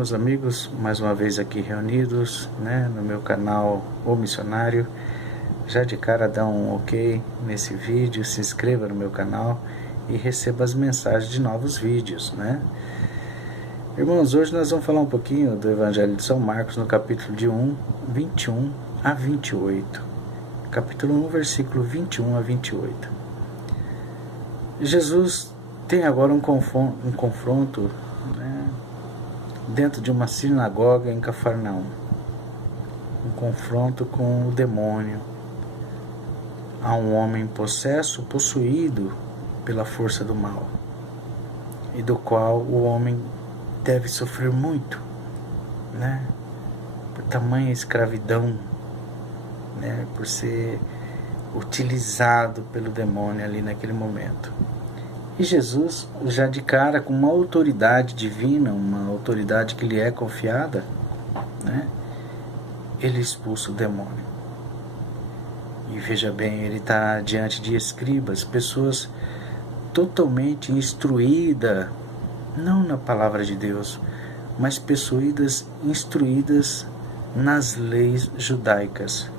meus amigos, mais uma vez aqui reunidos, no meu canal O Missionário. Já de cara dá um ok nesse vídeo, se inscreva no meu canal e receba as mensagens de novos vídeos, Irmãos, hoje nós vamos falar um pouquinho do Evangelho de São Marcos no capítulo de 21 a 28. Capítulo 1, versículo 21 a 28. Jesus tem agora um confronto dentro de uma sinagoga em Cafarnaum. Um confronto com o demônio. Há um homem possuído pela força do mal, e do qual o homem deve sofrer muito, por tamanha escravidão, por ser utilizado pelo demônio ali naquele momento. E Jesus, já de cara, com uma autoridade divina, uma autoridade que lhe é confiada, ele expulsa o demônio. E veja bem, ele está diante de escribas, pessoas totalmente instruídas, não na palavra de Deus, mas pessoas instruídas nas leis judaicas.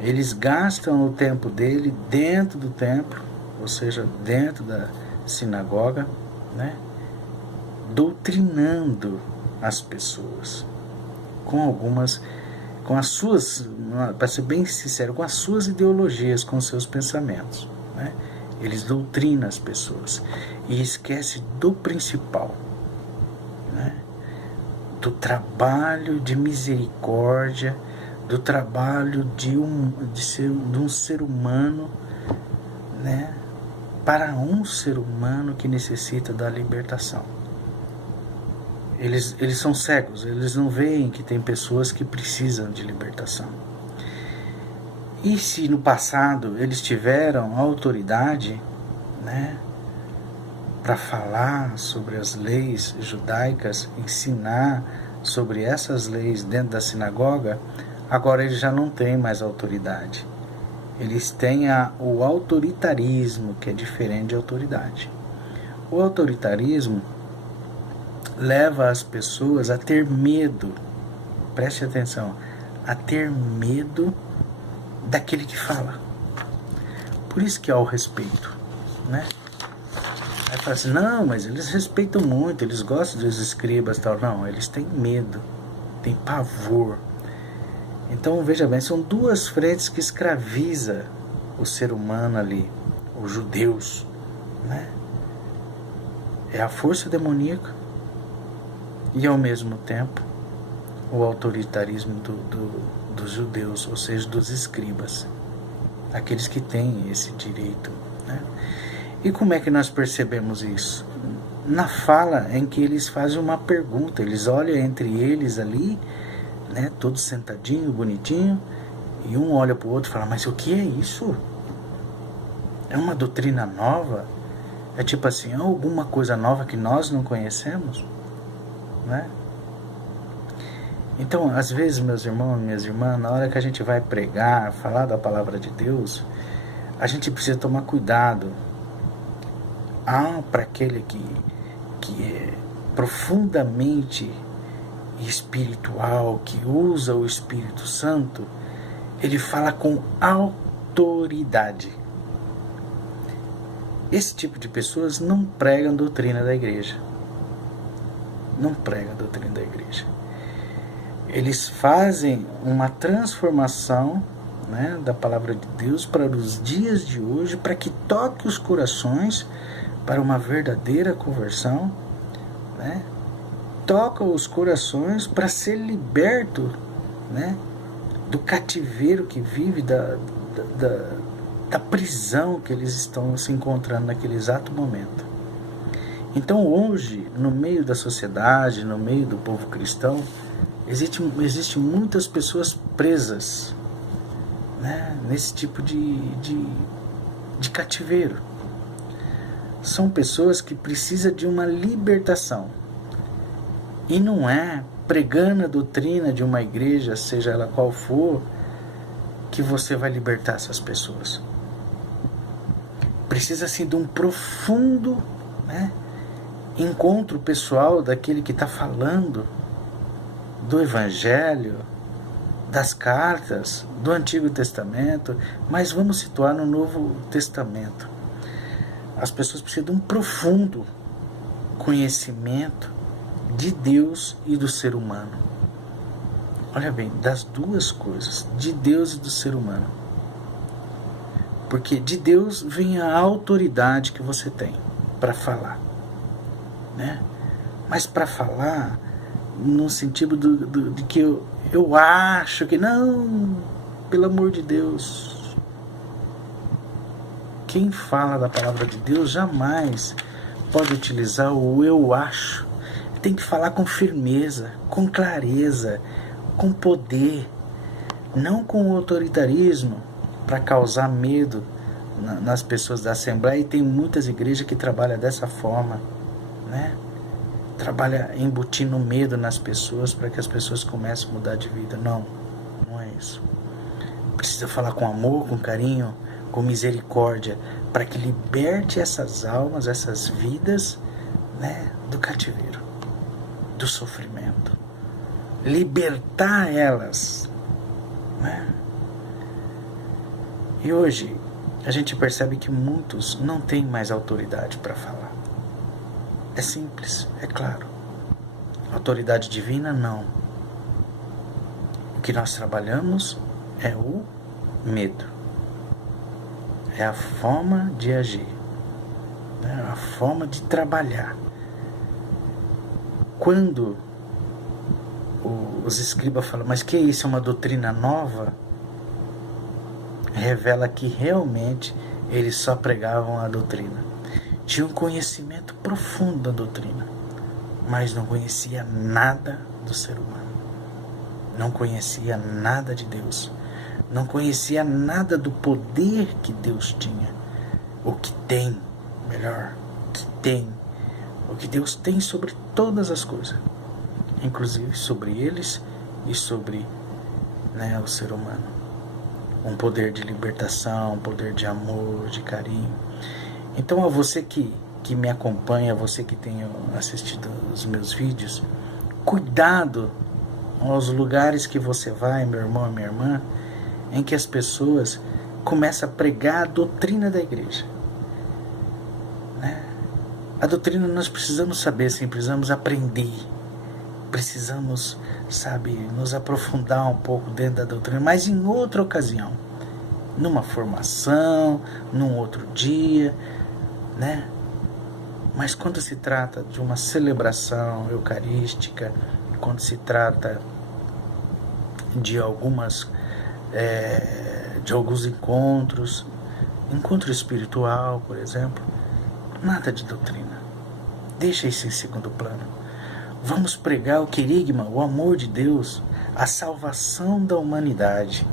Eles gastam o tempo dele dentro do templo, ou seja, dentro da sinagoga, doutrinando as pessoas, com as suas, para ser bem sincero, com as suas ideologias, com os seus pensamentos. Eles doutrinam as pessoas e esquecem do principal, do trabalho de misericórdia, do trabalho de um ser humano, para um ser humano que necessita da libertação. Eles são cegos, eles não veem que tem pessoas que precisam de libertação. E se no passado eles tiveram autoridade, para falar sobre as leis judaicas, ensinar sobre essas leis dentro da sinagoga, agora eles já não têm mais autoridade. Eles têm o autoritarismo, que é diferente de autoridade. O autoritarismo leva as pessoas a ter medo, preste atenção, a ter medo daquele que fala. Por isso que há o respeito, Aí fala assim, não, mas eles respeitam muito, eles gostam dos escribas e tal. Não, eles têm medo, têm pavor. Então, veja bem, são duas frentes que escraviza o ser humano ali, os judeus, É a força demoníaca e, ao mesmo tempo, o autoritarismo dos judeus, ou seja, dos escribas, aqueles que têm esse direito, E como é que nós percebemos isso? Na fala em que eles fazem uma pergunta, eles olham entre eles ali, todos sentadinho, bonitinho, e um olha para o outro e fala, mas o que é isso? É uma doutrina nova? É tipo assim, alguma coisa nova que nós não conhecemos? Então, às vezes, meus irmãos e minhas irmãs, na hora que a gente vai pregar, falar da palavra de Deus, a gente precisa tomar cuidado. Para aquele que é profundamente espiritual, que usa o Espírito Santo, ele fala com autoridade. Esse tipo de pessoas não pregam a doutrina da igreja. Não pregam a doutrina da igreja. Eles fazem uma transformação, da palavra de Deus para os dias de hoje, para que toque os corações para uma verdadeira conversão, Toca os corações para ser liberto, do cativeiro que vive, da prisão que eles estão se encontrando naquele exato momento. Então hoje, no meio da sociedade, no meio do povo cristão, existem muitas pessoas presas, nesse tipo de cativeiro. São pessoas que precisam de uma libertação. E não é pregando a doutrina de uma igreja, seja ela qual for, que você vai libertar essas pessoas. Precisa assim de um profundo encontro pessoal daquele que está falando do Evangelho, das cartas, do Antigo Testamento, mas vamos situar no Novo Testamento. As pessoas precisam de um profundo conhecimento de Deus e do ser humano. Olha bem, das duas coisas, de Deus e do ser humano. Porque de Deus vem a autoridade que você tem para falar, né? Mas para falar no sentido de que eu acho que não, pelo amor de Deus. Quem fala da palavra de Deus jamais pode utilizar o eu acho. Tem que falar com firmeza, com clareza, com poder, não com autoritarismo para causar medo nas pessoas da Assembleia. E tem muitas igrejas que trabalham dessa forma, né? Trabalha embutindo medo nas pessoas para que as pessoas comecem a mudar de vida. Não, não é isso. Precisa falar com amor, com carinho, com misericórdia, para que liberte essas almas, essas vidas, né, do cativeiro, do sofrimento. Libertar elas, né? E hoje a gente percebe que muitos não têm mais autoridade para falar. É simples, é claro. Autoridade divina, não. O que nós trabalhamos é o medo. É a forma de agir, né? A forma de trabalhar. Quando os escribas falam, mas que isso, é uma doutrina nova? Revela que realmente eles só pregavam a doutrina. Tinha um conhecimento profundo da doutrina, mas não conhecia nada do ser humano. Não conhecia nada de Deus. Não conhecia nada do poder que Deus tinha. O que tem, melhor, o que Deus tem sobre todas as coisas, inclusive sobre eles e sobre, né, o ser humano. Um poder de libertação, um poder de amor, de carinho. Então, a você que me acompanha, você que tem assistido os meus vídeos, cuidado aos lugares que você vai, meu irmão e minha irmã, em que as pessoas começam a pregar a doutrina da igreja, né? A doutrina nós precisamos saber, sim, precisamos aprender, precisamos, sabe, nos aprofundar um pouco dentro da doutrina, mas em outra ocasião, numa formação, num outro dia, né? Mas quando se trata de uma celebração eucarística, quando se trata de alguns encontros, encontro espiritual, por exemplo, nada de doutrina. Deixa isso em segundo plano. Vamos pregar o querigma, o amor de Deus, a salvação da humanidade.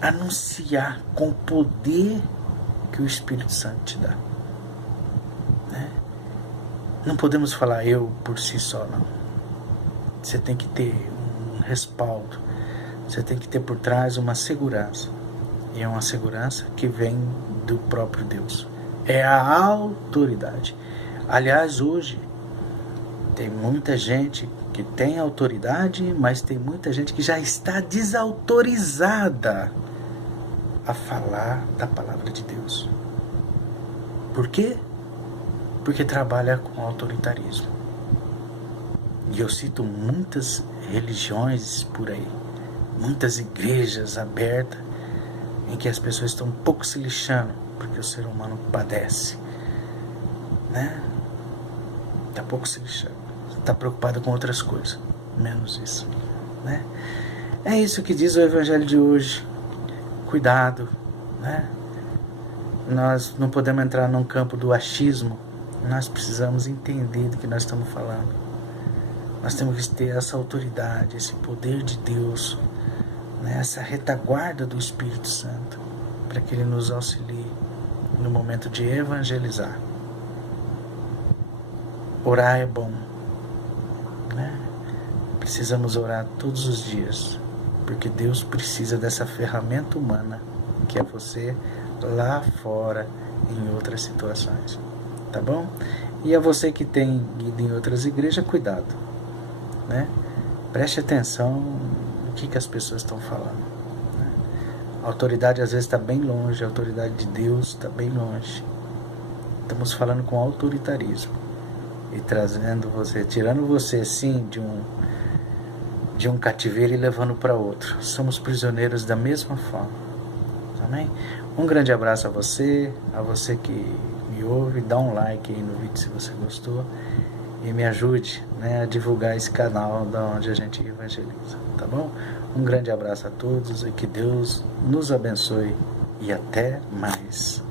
Anunciar com o poder que o Espírito Santo te dá, né? Não podemos falar eu por si só, não. Você tem que ter um respaldo. Você tem que ter por trás uma segurança. E é uma segurança que vem do próprio Deus. É a autoridade. Aliás, hoje tem muita gente que tem autoridade, mas tem muita gente que já está desautorizada a falar da palavra de Deus. Por quê? Porque trabalha com autoritarismo. E eu cito muitas religiões por aí, muitas igrejas abertas, em que as pessoas estão um pouco se lixando, porque o ser humano padece, né? Está pouco se lixando, está preocupado com outras coisas, menos isso, né? É isso que diz o Evangelho de hoje. Cuidado, né? Nós não podemos entrar num campo do achismo. Nós precisamos entender do que nós estamos falando. Nós temos que ter essa autoridade, esse poder de Deus, né? Essa retaguarda do Espírito Santo, para que Ele nos auxilie no momento de evangelizar. Orar é bom, né? Precisamos orar todos os dias, porque Deus precisa dessa ferramenta humana, que é você lá fora, em outras situações, tá bom? E a você que tem ido em outras igrejas, cuidado, né? Preste atenção no que as pessoas estão falando, né? A autoridade às vezes está bem longe, a autoridade de Deus está bem longe. Estamos falando com autoritarismo e trazendo você, tirando você sim de um cativeiro e levando para outro. Somos prisioneiros da mesma forma. Amém? Um grande abraço a você que me ouve, dá um like aí no vídeo se você gostou e me ajude, né, a divulgar esse canal da onde a gente evangeliza, tá bom? Um grande abraço a todos e que Deus nos abençoe e até mais.